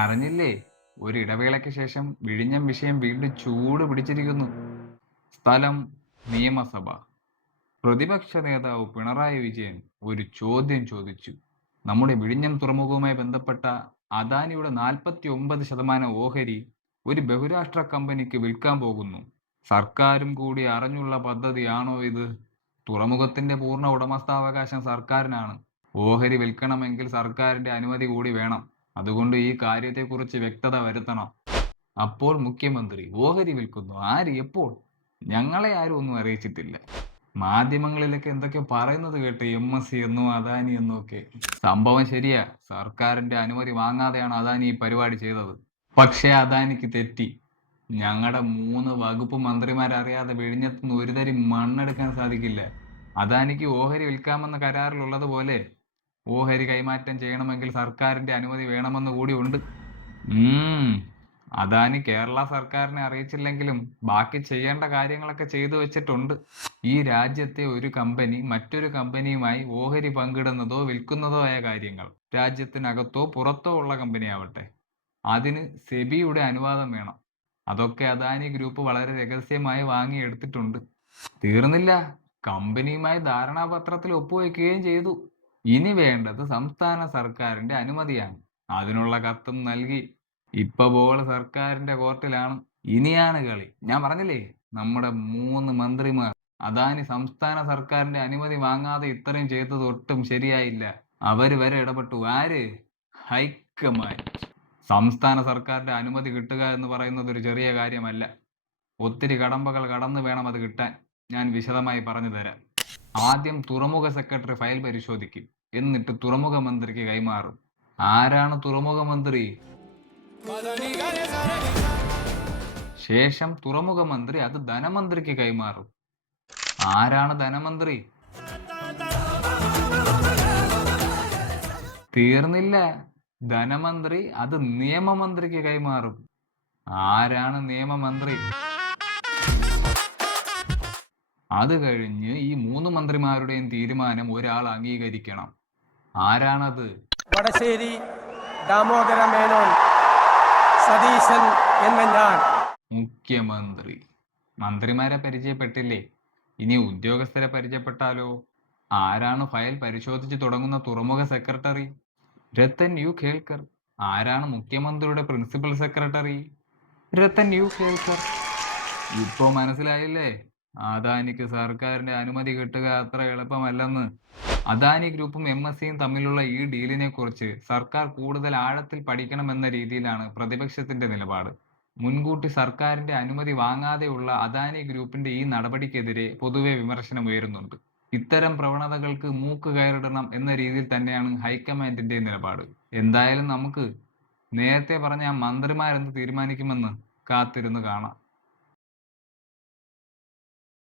അറിഞ്ഞില്ലേ? ഒരു ഇടവേളയ്ക്ക് ശേഷം വിഴിഞ്ഞം വിഷയം വീണ്ടും ചൂട് പിടിച്ചിരിക്കുന്നു. സ്ഥലം നിയമസഭ. പ്രതിപക്ഷ നേതാവ് പിണറായി വിജയൻ ഒരു ചോദ്യം ചോദിച്ചു. നമ്മുടെ വിഴിഞ്ഞം തുറമുഖവുമായി ബന്ധപ്പെട്ട അദാനിയുടെ 49% ഓഹരി ഒരു ബഹുരാഷ്ട്ര കമ്പനിക്ക് വിൽക്കാൻ പോകുന്നു. സർക്കാരും കൂടി അറിഞ്ഞുള്ള പദ്ധതിയാണോ ഇത്? തുറമുഖത്തിന്റെ പൂർണ്ണ ഉടമസ്ഥാവകാശം സർക്കാരിനാണ്. ഓഹരി വിൽക്കണമെങ്കിൽ സർക്കാരിന്റെ അനുമതി കൂടി വേണം. അതുകൊണ്ട് ഈ കാര്യത്തെക്കുറിച്ച് വ്യക്തത വരുത്തണം. അപ്പോൾ മുഖ്യമന്ത്രി, ഓഹരി വിൽക്കുന്നു? ആര്? എപ്പോൾ? ഞങ്ങളെ ആരും ഒന്നും അറിയിച്ചിട്ടില്ല. മാധ്യമങ്ങളിലൊക്കെ എന്തൊക്കെയോ പറയുന്നത് കേട്ട്, MSC എന്നോ അദാനി എന്നോ ഒക്കെ. സംഭവം ശരിയാ, സർക്കാരിന്റെ അനുമതി വാങ്ങാതെയാണ് അദാനി ഈ പരിപാടി ചെയ്തത്. പക്ഷേ അദാനിക്ക് തെറ്റി. ഞങ്ങളുടെ 3 വകുപ്പ് മന്ത്രിമാരറിയാതെ വിഴിഞ്ഞത്തുനിന്ന് ഒരു തരി മണ്ണെടുക്കാൻ സാധിക്കില്ല. അദാനിക്ക് ഓഹരി വിൽക്കാമെന്ന കരാറിലുള്ളതുപോലെ ഓഹരി കൈമാറ്റം ചെയ്യണമെങ്കിൽ സർക്കാരിന്റെ അനുമതി വേണമെന്ന് കൂടി ഉണ്ട്. അദാനി കേരള സർക്കാരിനെ അറിയിച്ചില്ലെങ്കിലും ബാക്കി ചെയ്യേണ്ട കാര്യങ്ങളൊക്കെ ചെയ്തു വെച്ചിട്ടുണ്ട്. ഈ രാജ്യത്തെ ഒരു കമ്പനി മറ്റൊരു കമ്പനിയുമായി ഓഹരി പങ്കിടുന്നതോ വിൽക്കുന്നതോ ആയ കാര്യങ്ങൾ, രാജ്യത്തിനകത്തോ പുറത്തോ ഉള്ള കമ്പനിയാവട്ടെ, അതിന് സെബിയുടെ അനുവാദം വേണം. അതൊക്കെ അദാനി ഗ്രൂപ്പ് വളരെ രഹസ്യമായി വാങ്ങിയെടുത്തിട്ടുണ്ട്. തീർന്നില്ല, കമ്പനിയുമായി ധാരണാപത്രത്തിൽ ഒപ്പുവെക്കുകയും ചെയ്തു. ഇനി വേണ്ടത് സംസ്ഥാന സർക്കാരിന്റെ അനുമതിയാണ്. അതിനുള്ള കത്തും നൽകി. ഇപ്പൊ ബോൾ സർക്കാരിന്റെ കോർട്ടിലാണ്. ഇനിയാണ് കളി. ഞാൻ പറഞ്ഞില്ലേ, നമ്മുടെ 3 മന്ത്രിമാർ അദാനി സംസ്ഥാന സർക്കാരിന്റെ അനുമതി വാങ്ങാതെ ഇത്രയും ചെയ്തത് ഒട്ടും ശരിയായില്ല. അവര് വരെ ഇടപെട്ടു. ആര്? ഹൈക്കമാൻഡ്. സംസ്ഥാന സർക്കാരിന്റെ അനുമതി കിട്ടുക എന്ന് പറയുന്നത് ഒരു ചെറിയ കാര്യമല്ല. ഒത്തിരി കടമ്പകൾ കടന്നു വേണം അത് കിട്ടാൻ. ഞാൻ വിശദമായി പറഞ്ഞു തരാം. ആദ്യം തുറമുഖ സെക്രട്ടറി ഫയൽ പരിശോധിക്കും. എന്നിട്ട് തുറമുഖ മന്ത്രിക്ക് കൈമാറും. ആരാണ് തുറമുഖ മന്ത്രി? ശേഷം തുറമുഖ മന്ത്രി അത് ധനമന്ത്രിക്ക് കൈമാറും. ആരാണ് ധനമന്ത്രി? തീർന്നില്ല, ധനമന്ത്രി അത് നിയമമന്ത്രിക്ക് കൈമാറും. ആരാണ് നിയമമന്ത്രി? അത് കഴിഞ്ഞ് ഈ 3 മന്ത്രിമാരുടെയും തീരുമാനം ഒരാൾ അംഗീകരിക്കണം. ആരാണത്? വടശ്ശേരി ദാമോദര മേനോൻ സതീശൻ എന്ന ഞാൻ. മുഖ്യമന്ത്രി. മന്ത്രിമാരെ പരിചയപ്പെട്ടില്ലേ? ഇനി ഉദ്യോഗസ്ഥരെ പരിചയപ്പെട്ടാലോ? ആരാണ് ഫയൽ പരിശോധിച്ച് തുടങ്ങുന്ന തുറമുഖ സെക്രട്ടറി? രത്തൻ യു ഖേൽക്കർ. ആരാണ് മുഖ്യമന്ത്രിയുടെ principal secretary? Rathan U Kelkar. ഇപ്പോ മനസ്സിലായില്ലേ, അദാനിക്ക് സർക്കാരിന്റെ അനുമതി കിട്ടുക അത്ര എളുപ്പമല്ലെന്ന്. അദാനി ഗ്രൂപ്പും MSCയും തമ്മിലുള്ള ഈ ഡീലിനെ കുറിച്ച് സർക്കാർ കൂടുതൽ ആഴത്തിൽ പഠിക്കണമെന്ന രീതിയിലാണ് പ്രതിപക്ഷത്തിന്റെ നിലപാട്. മുൻകൂട്ടി സർക്കാരിന്റെ അനുമതി വാങ്ങാതെയുള്ള അദാനി ഗ്രൂപ്പിന്റെ ഈ നടപടിക്കെതിരെ പൊതുവെ വിമർശനം ഉയരുന്നുണ്ട്. ഇത്തരം പ്രവണതകൾക്ക് മൂക്ക് കയറിടണം എന്ന രീതിയിൽ തന്നെയാണ് ഹൈക്കമാൻഡിന്റെ നിലപാട്. എന്തായാലും നമുക്ക് നേരത്തെ പറഞ്ഞ ആ മന്ത്രിമാരെന്ത് തീരുമാനിക്കുമെന്ന് കാത്തിരുന്ന് കാണാം.